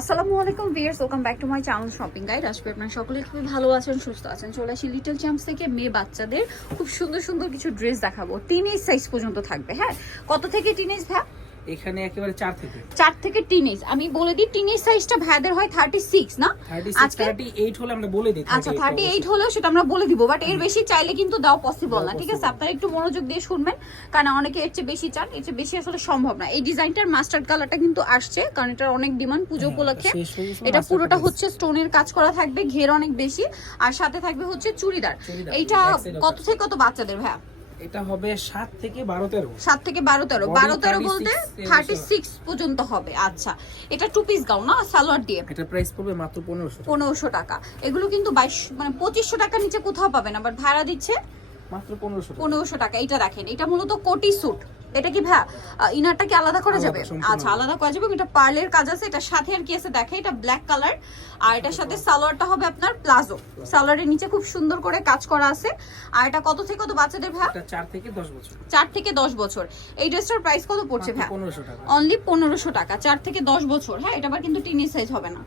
আসসালামু আলাইকুম viewers welcome back to my channel shopping guide. আজকে আপনার সকলে খুবই ভালো আছেন, সুস্থ আছেন। চলে আসি লিটল চ্যাম্পস থেকে, মেয়ে বাচ্চাদের। খুব সুন্দর সুন্দর কিছু ড্রেস দেখাবো। টিন সাইজ পর্যন্ত থাকবে হ্যাঁ? কত থেকে টিনেজ ভ্যা এখানে একেবারে চার থেকে? চার থেকে টিনেজ আমি বলে দিই টিনেজ সাইজটা ভ্যাদের হয় থার্টি সিক্স না? থার্টি সিক্স আজকে- থার্টি এইট হলে আমরা বলে দিই আচ্ছা থার্টি এইট হলেও সেটা আমরা বলে দিব বাট এর বেশি চাইলে কিন্তু দেওয়া পসিবল না ঠিক আছে? আপনারা একটু মনোযোগ দিয়ে শুনবেন কারণ অনেকে এর চেয়ে বেশি চান এর চেয়ে বেশি আসলে সম্ভব না। এই ডিজাইনটার মাস্টার্ড কালারটা কিন্তু আসছে কারণ এটার অনেক ডিমান্ড পুজো হ্যাঁ, উপলক্ষে। এটা পুরোটা হচ্ছে স্টোনের কাজ করা থাকবে ঘের অনেক বেশি আর সাথে থাকবে হচ্ছে চুড়িদার। এইটা কত থেকে কত বাচ্চাদের ভাইয়া? এটা হবে সাত থেকে বারো তেরো। সাত থেকে বারো তেরো। Body বারো তেরো 36 বলতে থার্টি সিক্স পর্যন্ত হবে। আচ্ছা। এটা টু পিস গাউন না? সালোয়ার দিয়ে। এটা প্রাইস পড়বে মাত্র পনেরোশো পনেরোশো টাকা। এগুলো কিন্তু বাইশ মানে পঁচিশশো টাকা নিচে কোথাও পাবে না বাট ভাড়া দিচ্ছে মাত্র পনেরোশো পনেরোশো টাকা। এটা দেখেন। এটা মূলত কোটি স্যুট এটা কি ভাইয়া ইনারটা কি আলাদা করা যাবে? আচ্ছা আলাদা। করা যাবে এটা পার্লের কাজ আছে এটা সাথে আর কি আছে? দেখে এটা ব্ল্যাক কালার আর এটার সাথে সালোয়ারটা হবে আপনার প্লাজো। সালোয়ারের নিচে খুব সুন্দর করে কাজ করা আছে। আর এটা কত থেকে কত বাচ্চাদের এটা চার থেকে দশ বছর। চার থেকে দশ বছর। এই ড্রেসটার প্রাইস কত পড়ছে টাকা। অনলি পনেরোশো টাকা। চার থেকে দশ বছর। হ্যাঁ এটা আবার কিন্তু টিনের সাইজ হবে না।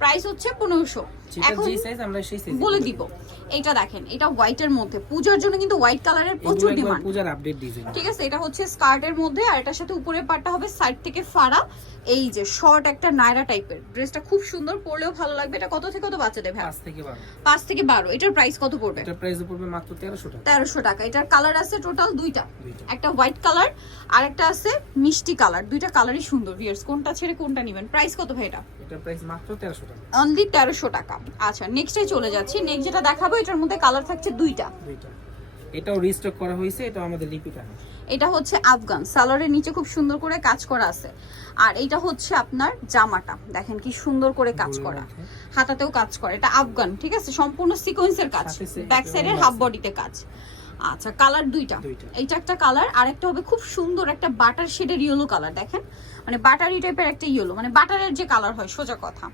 প্রাইস হচ্ছে পনেরোশো। এখন যে সাইজ আমরা সেই সাইজ বলে দিব। এটা দেখেন এটা হোয়াইটের মধ্যে। পূজার জন্য কিন্তু হোয়াইট কালারের প্রচুর ডিমান্ড পূজার আপডেট ডিজাইন ঠিক আছে এটা হচ্ছে স্কার্টের মধ্যে আর এটার সাথে উপরের পাটটা হবে সাইড থেকে ফাড়া। এই যে শর্ট একটা নায়রা টাইপের ড্রেসটা খুব সুন্দর পরলেও ভালো লাগবে। এটা কত থেকে কত বাচ্চাদের ভাই? পাঁচ থেকে বারো। পাঁচ থেকে বারো। এটার প্রাইস কত পড়বে? এটা প্রাইস পড়বে মাত্র তেরোশো টাকা। তেরোশো টাকা। এটার কালার আছে টোটাল দুইটা। একটা হোয়াইট কালার আর একটা আছে মিষ্টি কালার দুইটা কালারই সুন্দর ভিয়ার্স কোনটা ছেড়ে কোনটা নেবেন? প্রাইস কত ভাই এটা? এটা প্রাইস মাত্র তেরোশো টাকা। অনলি তেরোশো টাকা। আচ্ছা নেক্সটে চলে যাচ্ছি। নেক্সট যেটা দেখাবো এটার মধ্যে কালার থাকছে দুইটা। দুইটা। এটাও রিস্টক করা হয়েছে এটা আমাদের লিপিট আনা এটা হচ্ছে আফগান। সালোয়ারের নিচে খুব সুন্দর করে কাজ করা আছে। আর এটা হচ্ছে আপনার জামাটা। দেখেন কি সুন্দর করে কাজ করা। হাতাতেও কাজ করে। এটা আফগান ঠিক আছে? সম্পূর্ণ সিকোয়েন্সের কাজ। ব্যাক সাইডের হাফ বডিতে কাজ। আচ্ছা কালার দুইটা। দুইটা। এইটা একটা কালার আর একটা হবে খুব সুন্দর একটা বাটার শেডের ইয়েলো কালার দেখেন মানে বাটারি টাইপের একটা ইয়েলো মানে বাটারের যে কালার হয় সোজা কথা।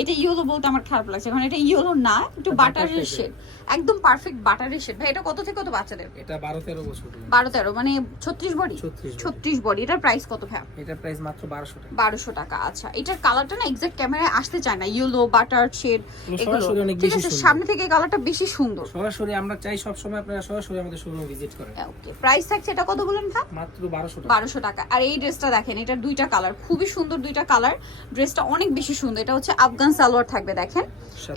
এটা ইয়েলো বলতে আমার খারাপ লাগছে কারণ এটা ইয়েলো না একটু বাটারের শেড একদম পারফেক্ট বাটারের শেড ভাই এটা কত থেকে কত বাচ্চাদের এটা বারো তেরো বছর পর্যন্ত। বারো তেরো মানে ছত্রিশ বডি? 36 ছত্রিশ বডি এটার প্রাইস কত ভাই এটা প্রাইস মাত্র বারোশো টাকা। বারোশো টাকা আচ্ছা। এটার কালারটা না এক্সাক্ট ক্যামেরায় আসতে চায় না ইয়েলো বাটার শেড এগুলো ঠিক আছে সামনে থেকে কালারটা বেশি সুন্দর। সরাসরি আমরা চাই সব সময় আপনারা সরাসরি আমাদের শোরুম ভিজিট করেন। ওকে প্রাইস থাকছে এটা কত বলেন ভাই মাত্র বারোশো টাকা। বারোশো টাকা। আর এই ড্রেসটা দেখেন এটা দুইটা কালার খুবই সুন্দর দুইটা কালার। ড্রেসটা অনেক বেশি সুন্দর। এটা হচ্ছে আফগান সালোয়ার থাকবে দেখেন।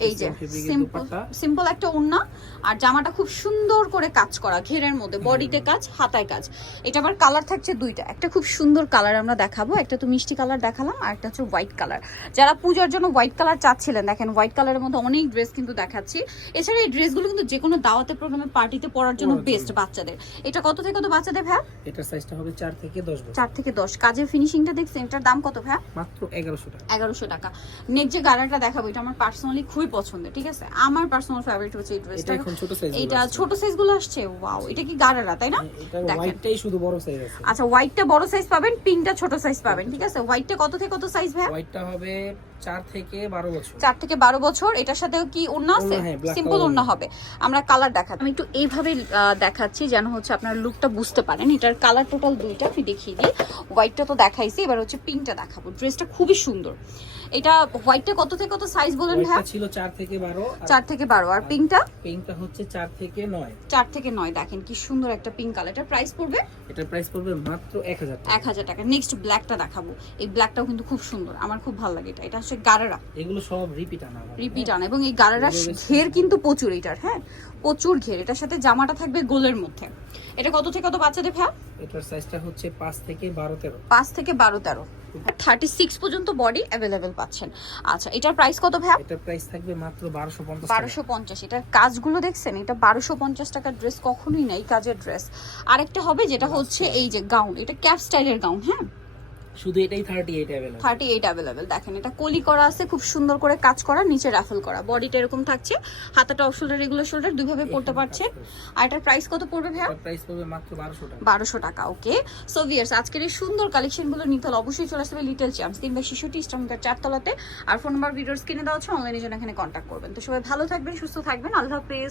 এই যে সিম্পল সিম্পল একটা ওড়না। আর জামাটা খুব সুন্দর করে কাজ করা ঘেরের মধ্যে বডিতে কাজ হাতায় কাজ। এটা আবার কালার থাকছে দুইটা। একটা খুব সুন্দর কালার আমরা দেখাবো। একটা তো মিষ্টি কালার দেখালাম আর একটা হচ্ছে হোয়াইট কালার। যারা পূজার জন্য হোয়াইট কালার চাচ্ছিলেন দেখেন হোয়াইট কালারের মধ্যে অনেক ড্রেস কিন্তু দেখাচ্ছি। এছাড়া এই ড্রেসগুলো কিন্তু যে কোনো দাওয়াতে প্রোগ্রামে পার্টিতে পরার জন্য। বেস্ট বাচ্চাদের। এটা কত থেকে কত বাচ্চাদের ভাই? এটার সাইজটা হবে চার থেকে দশ বছর। চার থেকে দশ। কাজের ফিনিশিংটা দেখছেন? দাম কত ভাই মাত্র এগারোশো টাকা। এগারোশো টাকা। নেক্সট যে গাড়াটা দেখাবো এটা আমার পার্সোনালি খুবই পছন্দের ঠিক আছে? আমার পার্সোনাল ফেভারিট হচ্ছে এই ড্রেসটা এখন ছোট সাইজ এটা ছোট সাইজগুলো আসছে? ওয়াও এটা কি তাই না? হোয়াইটটাই শুধু বড় সাইজ আছে। আচ্ছা হোয়াইটটা বড় সাইজ পাবেন পিঙ্কটা ছোট সাইজ পাবেন ঠিক আছে? হোয়াইটটা কত থেকে কত সাইজ ভাই হোয়াইটটা হবে চার থেকে বারো বছর। থেকে এটার সাথে কি ওড়না আছে? হ্যাঁ, সিম্পল color ওড়না হবে। আমরা কালার দেখাচ্ছি। আমি একটু এইভাবে দেখাচ্ছি যেন হচ্ছে আপনার লুকটা বুঝতে পারেন। এটার কালার টোটাল দুইটা আমি দেখিয়ে দিই। হোয়াইটটা তো দেখাইছি এবার হচ্ছে পিঙ্কটা দেখাবো। ড্রেসটা খুবই সুন্দর। এটা হোয়াইটটা কত থেকে কত সাইজ বলেন ভাই হোয়াইটটা ছিল চার থেকে বারো চার থেকে বারো। আর পিঙ্কটা? পিঙ্কটা হচ্ছে চার থেকে নয়। চার থেকে নয়। দেখেন কি সুন্দর একটা পিঙ্ক কালার এটার প্রাইস পড়বে? এটার প্রাইস পড়বে মাত্র এক হাজার টাকা। এক হাজার টাকা। নেক্সট ব্ল্যাকটা দেখাবো। এই ব্ল্যাকটাও কিন্তু খুব সুন্দর। আমার খুব ভালো লাগে এটা। এটা হচ্ছে গারারা। এগুলো সব রিপিট আনা। রিপিট আনা। এবং এই গারারা ঘের কিন্তু প্রচুর এটার হ্যাঁ? প্রচুর ঘের। এটার সাথে জামাটা থাকবে গোলের মধ্যে। এটা কত থেকে কত বাচ্চাদের ভ্যা এটার সাইজটা হচ্ছে পাঁচ থেকে বারো তেরো। পাঁচ থেকে বারো তেরো। থার্টি সিক্স পর্যন্ত বডি অ্যাভেলেবেল পাচ্ছেন। আচ্ছা এটার প্রাইস কত ভ্যা এটার প্রাইস থাকবে মাত্র বারোশো পঞ্চাশ বারোশো পঞ্চাশ। এটার কাজগুলো দেখছেন? এটা বারোশো পঞ্চাশ টাকার ড্রেস কখনোই নাই কাজের ড্রেস আরেকটা হবে যেটা হচ্ছে এই যে গাউন এটা ক্যাপ স্টাইলের গাউন হ্যাঁ? শুধু এটাই thirty eight available thirty eight available দেখেন এটা কলি করা আছে খুব সুন্দর করে কাজ করা নিচে রাফেল করা। বডিটা এরকম থাকছে হাতাটা অফ শোল্ডার রেগুলার শোল্ডার দুইভাবে পড়তে পারছে। আর এটার প্রাইস কত পড়বে ভাইয়া? প্রাইস পড়বে মাত্র বারোশো টাকা। বারোশো টাকা ওকে সো ভিয়ার্স আজকের এই সুন্দর কালেকশনগুলো নিতে হলে অবশ্যই চলে আসবে লিটল চ্যাম্পস কিংবা শিশুটি স্টমকার চারতলাতে। আর ফোন নাম্বার ভিডিওস কিনে দেওয়া হচ্ছে অনলাইনে জন্য এখানে কন্ট্যাক্ট করবেন। তো সবাই ভালো থাকবেন সুস্থ থাকবেন। আল্লাহ হাফেজ।